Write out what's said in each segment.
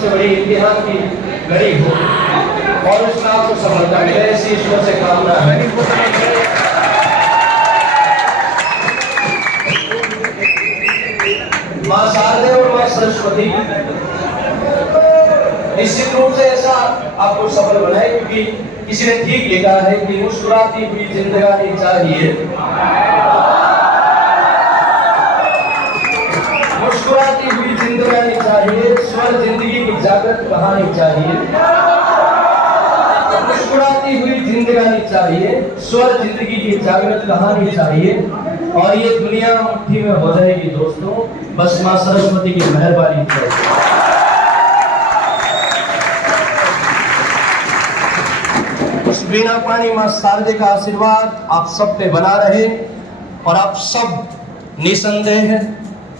सबसे बड़ी इम्तिहान की घड़ी हो और इसमें आपको सफलता मिले, ऐसी ईश्वर से कामना है। माँ शारदे और माँ सरस्वती निश्चित रूप से ऐसा आपको सफल बनाए, क्योंकि किसी ने ठीक लिखा है कि मुस्कुराती हुई जिंदगानी चाहिए, मुस्कुराती हुई जिंदगानी चाहिए, स्वर जिंदगी की जागृत कहानी चाहिए, मुस्कुराती हुई जिंदगानी चाहिए, स्वर जिंदगी की जागृत कहानी चाहिए, और ये दुनिया मुट्ठी में हो जाएगी दोस्तों, बस माँ सरस्वती की मेहरबानी चाहिए। उस वीणा पानी माँ शारदे का आशीर्वाद आप सब पे बना रहे, और आप सब निसंदेह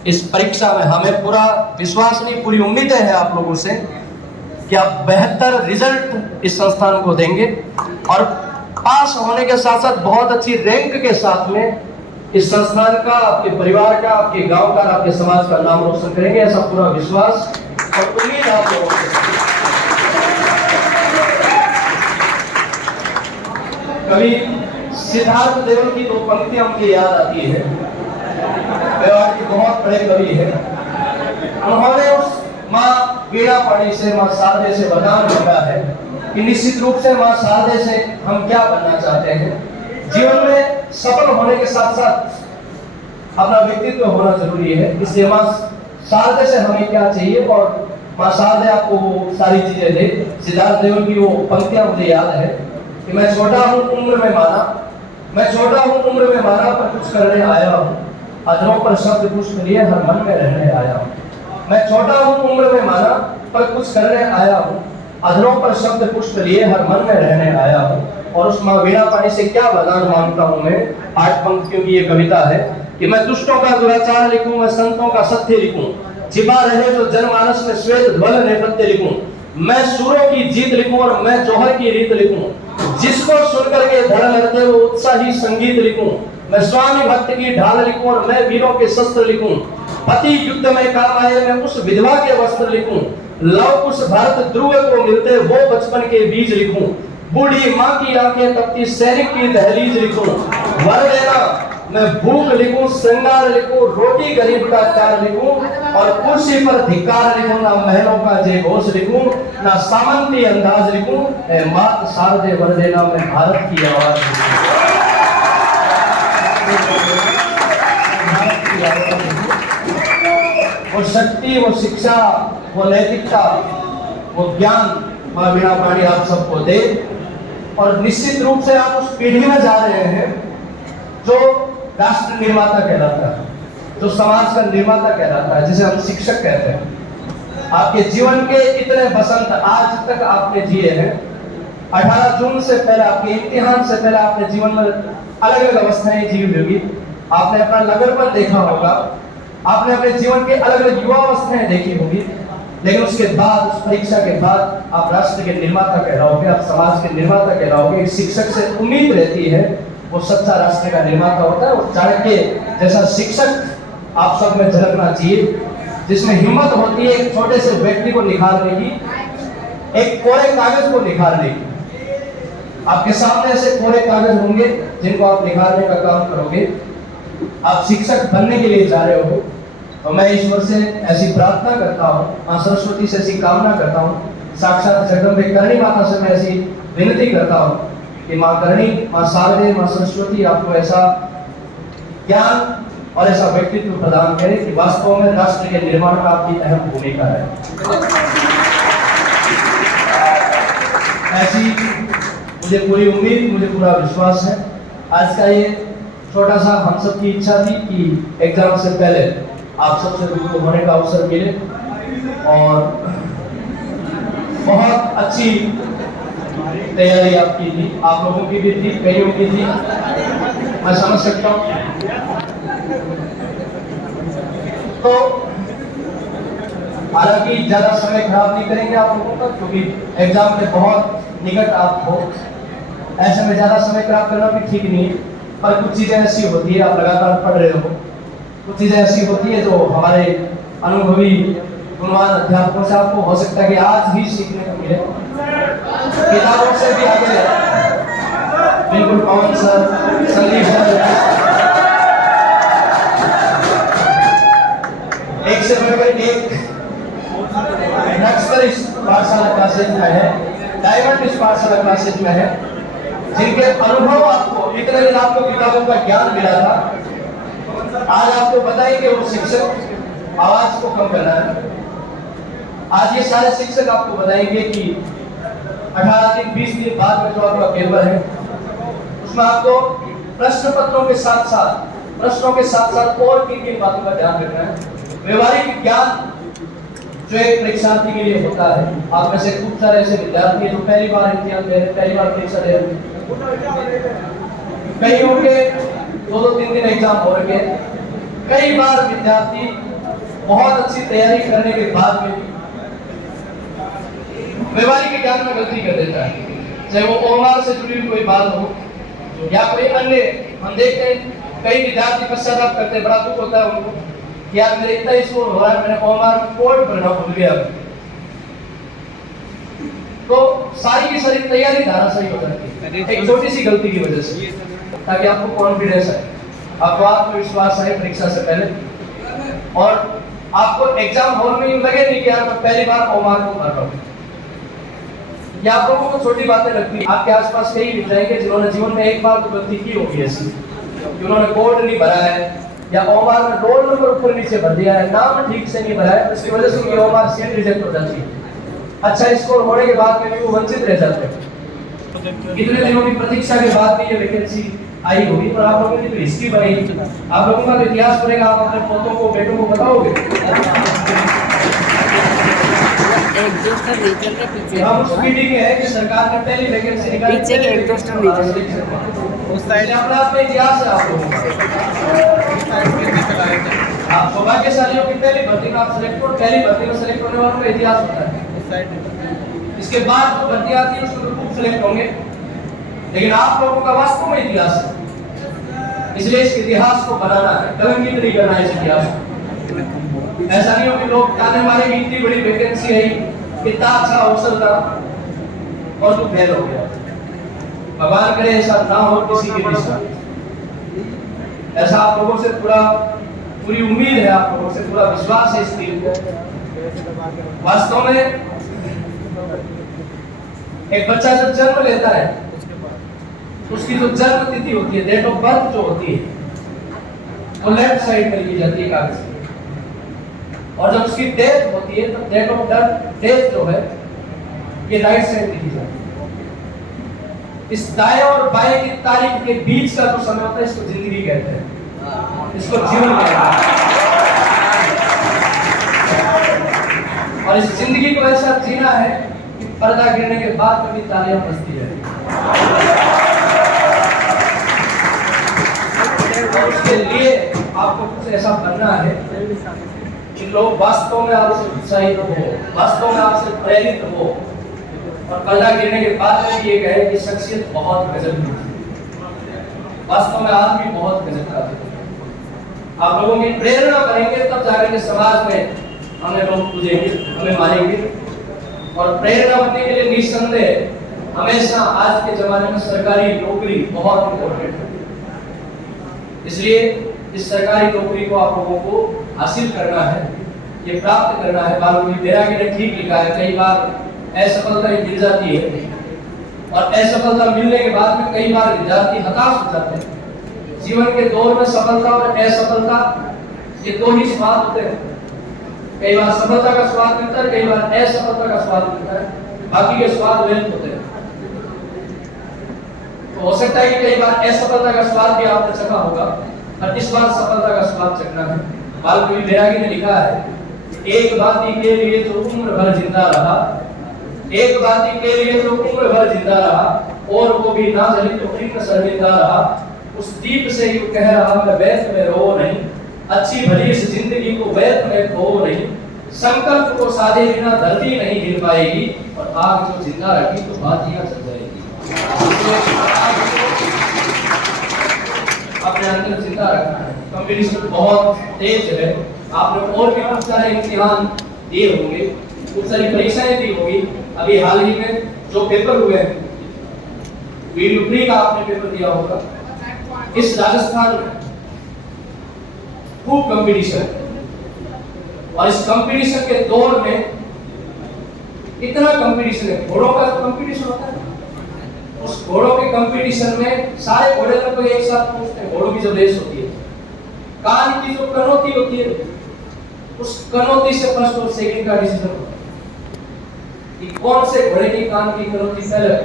इस परीक्षा में, हमें पूरा विश्वास नहीं, पूरी उम्मीदें हैं आप लोगों से कि आप बेहतर रिजल्ट इस संस्थान को देंगे, और पास होने के साथ साथ बहुत अच्छी रैंक के साथ में इस संस्थान का, आपके परिवार का, आपके गांव का, आपके समाज का नाम रोशन करेंगे, ऐसा पूरा विश्वास और उम्मीद आप लोगों से। कभी सिद्धार्थ देव की दो पंक्तियां मुझे याद आती है, मेवाड़ के बहुत बड़े कवि है, उन्होंने उस माँ वीणा पानी से, माँ शारदे से वरदान मांगा है कि निश्चित रूप से माँ शारदे से हम क्या बनना चाहते हैं, जीवन में सफल होने के साथ साथ अपना व्यक्तित्व होना जरूरी है, इसलिए माँ शारदे से हमें क्या चाहिए, और माँ शारदे आपको वो सारी चीजें दे। सिद्धार्थ देव की वो पंक्तियां मुझे याद है कि मैं छोटा हूँ उम्र में माना, मैं छोटा हूँ उम्र में माना, पर कुछ करने आया हूँ, अधरों पर शब्द पुष्प लिए हर मन में रहने आया हूँ। मैं छोटा हूँ उम्र में माना, पर कुछ करने आया हूँ, अधरों पर शब्द पुष्प लिए हर मन में रहने आया हूँ। और उस माँ वीणा पानी से क्या वरदान मांगता हूँ मैं, 8 पंक्तियों की ये कविता है कि मैं दुष्टों का दुराचार लिखूं, मैं संतों का सत्य लिखूं, छिपा रहे जो जनमानस में श्वेत ध्वल नेपथ्य लिखूं, मैं सूरों की जीत लिखूं और मैं जौहर की रीत लिखूं, जिसको सुनकर के धड़ लड़ते वो उत्साही संगीत लिखूं, मैं स्वामी भक्त की ढाल लिखूं और मैं वीरों के शस्त्र लिखूं, पति युद्ध में काम आए मैं उस विधवा के वस्त्र लिखूं, लव कुश भरत ध्रुव को मिलते वो बचपन के बीज लिखूं, बूढ़ी माँ की आंखें तपती सैनिक की दहलीज लिखूं, वर देना मैं भूख लिखूं, श्रृंगार लिखूं, रोटी गरीब का प्यार लिखूं, और कुर्सी पर धिक्कार लिखूं, ना महलों का जय घोष लिखूं, ना सामंती अंदाज लिखूं, ए मात शारदे वर देना मैं भारत की आवाज वो शक्ति, वो शिक्षा, वो नैतिकता, वो ज्ञान माँ वीणा पानी आप सबको दे, और निश्चित रूप से आप उस पीढ़ी में जा रहे हैं जो राष्ट्र निर्माता कहलाता है, जो समाज का निर्माता कहलाता है, जिसे हम शिक्षक कहते हैं। आपके जीवन के इतने बसंत आज तक आपने जिए हैं, 18 जून से पहले, आपके इम्तिहान से पहले आपने जीवन में अलग अलग अवस्थाएं जी होगी, आपने अपना लगनपन देखा होगा, आपने अपने जीवन के अलग अलग युवा अवस्थाएं देखी होगी, लेकिन उसके बाद, उस परीक्षा के बाद आप राष्ट्र के निर्माता कहलाओगे, आप समाज के निर्माता कहलाओगे। शिक्षक से उम्मीद रहती है वो सच्चा राष्ट्र का निर्माता होता है, और चाणक्य जैसा शिक्षक आप सब में झलकना चाहिए, जिसमें हिम्मत होती है एक छोटे से व्यक्ति को निखारने की, एक कोरे कागज को निखारने की। आपके सामने ऐसे कोरे कागज होंगे जिनको आप निखारने का काम करोगे। आप शिक्षक बनने के लिए जा रहे हो, तो मैं ईश्वर से ऐसी प्रार्थना करता हूँ, माँ सरस्वती से ऐसी कामना करता हूँ, साक्षात जगदम्बे करणी माता से मैं ऐसी विनती करता हूँ कि माँ करणी, माँ शारदे, माँ सरस्वती आपको ऐसा ज्ञान और ऐसा व्यक्तित्व प्रदान करे कि वास्तव में राष्ट्र के निर्माण में आपकी अहम भूमिका है। ऐसी मुझे पूरी उम्मीद, मुझे पूरा विश्वास है। आज का ये छोटा सा हम सब की इच्छा थी कि एग्जाम से पहले आप सबसे रूबरू होने का अवसर मिले, और बहुत अच्छी तैयारी आपकी थी, आप लोगों की भी थी, कईयों की थी, मैं समझ सकता हूँ। तो हालांकि ज्यादा समय खराब नहीं करेंगे आप लोगों का, क्योंकि एग्जाम के बहुत निकट आप हो, ऐसे में ज्यादा समय खराब करना भी ठीक नहीं है। पर कुछ चीजें ऐसी होती है, आप लगातार पढ़ रहे हो, कुछ चीजें ऐसी होती है जो हमारे अनुभवी गुणवान अध्यापकों से आपको हो सकता है कि आज ही सीखने को मिले, किताबों से भी आगे बिल्कुल पवन सर, संदीप सर, एक से बढ़कर एक नक्सर इस पाठशाला क्लासेज में है, डायमंड इस पाठशाला क्लासेज में है, जिनके अनुभव आपको इतने दिन आपको किताबों का ज्ञान मिला था, आज आपको बताएंगे वो शिक्षक आवाज को कम करना है। आज ये सारे शिक्षक आपको बताएंगे कि 18 दिन 20 दिन बाद में जो आपका पेपर है उसमें आपको प्रश्न पत्रों के साथ साथ और किन बातों का ध्यान रखना है। व्यवहारिक ज्ञान जो एक परीक्षार्थी के लिए होता है, आप में से खूब सारे ऐसे विद्यार्थी हैं जो पहली बार इम्तिहान दे रहे हैं, पहली बार परीक्षा दे रहे हैं, कई होंगे 2-3 दिन एग्जाम हो रहे हैं, कई बार विद्यार्थी बहुत अच्छी तैयारी करने के बाद में व्यवहारिक ज्ञान में गलती कर देता है, चाहे वो ओमार से जुड़ी कोई बात हो या कोई अन्य। हम देखते हैं कई विद्यार्थी पश्चाताप करते हैं, बड़ा दुख होता है उनको कि यार मेरे इतना स्कोर हो रहा है, मैंने ओमार कोड भरना भूल गया। तो सारी की सारी तैयारी धाराशायी हो जाती है एक छोटी सी गलती की वजह से, ताकि आपको कॉन्फिडेंस आए, आपको आत्मविश्वास आए परीक्षा से पहले, और आपको एग्जाम हॉल में लगे नहीं कि यार मैं पहली बार ओमार को भर रहा हूँ। या आप लोगों को छोटी बातें लगती है, आपके आसपास कई मिल जाएंगे जिन्होंने जीवन में एक बार तो गलती की होगी ऐसी कि उन्होंने कोड नहीं भरा है या ओमार में रोल नंबर ऊपर नीचे भर दिया है, नाम ठीक से नहीं भरा है, इसकी वजह से उनकी ओमार सीट रिजेक्ट हो जाती है। अच्छा स्कोर होने के बाद में भी वो वंचित रह जाते हैं। इतने दिनों की प्रतीक्षा के बाद भी ये वैकेंसी आई होगी, पर आप लोगों ने तो हिस्ट्री बनाई, आप लोगों का तो इतिहास पढ़ेगा, आप अपने पोतों को बेटों को बताओगे। एक दोस्तर रीजन के पीछे हम उस मीटिंग में है कि सरकार ने पहली वैकेंसी निकाली, पीछे के एक दोस्तर रीजन उस साइड अपना इतिहास है आप लोगों का। आप सौभाग्यशालियों की पहली भर्ती में आप सेलेक्ट हो, पहली भर्ती में सेलेक्ट होने वालों का इतिहास होता है। इसके बाद जो भर्ती आती है उसमें खूब सेलेक्ट होंगे, लेकिन आप लोगों का वास्तव में इतिहास है, इसलिए इस इतिहास को बनाना है, कलंकित नहीं करना है इस इतिहास को। ऐसा नहीं हो कि लोग ताने मारेंगे इतनी बड़ी वैकेंसी है, कितना अच्छा अवसर था और तू फेल हो गया। भगवान करे ऐसा ना हो किसी के भी साथ, ऐसा आप लोगों से पूरी उम्मीद है, आप लोगों से पूरा विश्वास है इस टीम को। वास्तव में एक बच्चा जब जन्म लेता है उसकी जो जन्म तिथि होती है, डेट ऑफ बर्थ जो होती है वो लेफ्ट साइड में लिखी जाती है कागज, और जब उसकी डेथ होती है तो डेट ऑफ डेथ जो है ये राइट साइड लिखी जाती है। इस दाएं और बाएं की तारीख के बीच का जो समय होता है इसको जिंदगी कहते हैं, इसको जीवन कहते हैं। और इस जिंदगी को ऐसा जीना है कि पर्दा गिरने के बाद में भी तालियां बजती रहें। उसके लिए आपको कुछ ऐसा बनना है कि लोग वास्तव में आपसे उत्साहित हो, वास्तव में आपसे प्रेरित हो, और पर्दा गिरने के बाद में ये कहे कि शख्सियत बहुत गजब की थी, वास्तव में आदमी बहुत गजब का था। आप लोगों की प्रेरणा करेंगे तब जाकर के समाज में हमें लोग पूजेंगे, हमें मानेंगे। और प्रेरणा बनने के लिए निस्संदेह हमेशा आज के जमाने में सरकारी नौकरी बहुत इंपॉर्टेंट है, इसलिए इस सरकारी नौकरी को आप लोगों को हासिल करना है, ये प्राप्त करना है। बालूजी बैरागी ने ठीक लिखा है, कई बार असफलता मिल जाती है और असफलता मिलने के बाद में कई बार विद्यार्थी हताश हो जाते हैं। जीवन के दौर में सफलता और असफलता ये दो ही स्वाद होते हैं, कई बार सफलता का स्वाद मिलता है, कई बार असफलता का स्वाद मिलता है, बाकी के स्वाद व्यर्थ होते हैं। तो हो सकता है कि कई बार असफलता का स्वाद भी आपने चखा होगा, और इस बार सफलता का स्वाद चखना है। बालूजी बैरागी ने लिखा है, एक बाती के लिए जो उम्र भर जिंदा रहा, एक बाती के लिए जो उम्र भर जिंदा रहा, और वो भी ना जली तो फिर शर्मिंदा रहा, उस दीप से यूं कह रहा मैं व्यर्थ में रो नहीं, अच्छी भली इस जिंदगी को व्यर्थ में खो नहीं, संकल्प को साधे बिना धरती नहीं हिल पाएगी, और आग जो जिंदा रखी तो बातियां चल जाएगी। अपने अंदर जिंदा रखना है। कंपटीशन बहुत तेज है, आप लोग और भी बहुत सारे इम्तिहान दिए होंगे, बहुत सारी परीक्षाएं दी होगी। अभी हाल ही में जो पेपर हुए हैं, वीडियो प्री का आपने पेपर दिया होगा। इस राजस्थान में खूब कंपटीशन है और इस कंपटीशन के दौर में इतना कंपटीशन है, घोड़ों का कंपटीशन होता है। उस घोड़ों के कंपटीशन में सारे घोड़े लगभग एक साथ पहुंचते हैं। घोड़ों की जब रेस होती है, कान की जो कनौती होती है, उस कनौती से फर्स्ट और सेकंड का डिसीजन होता है कि कौन से घोड़े की कान की कनौती पहले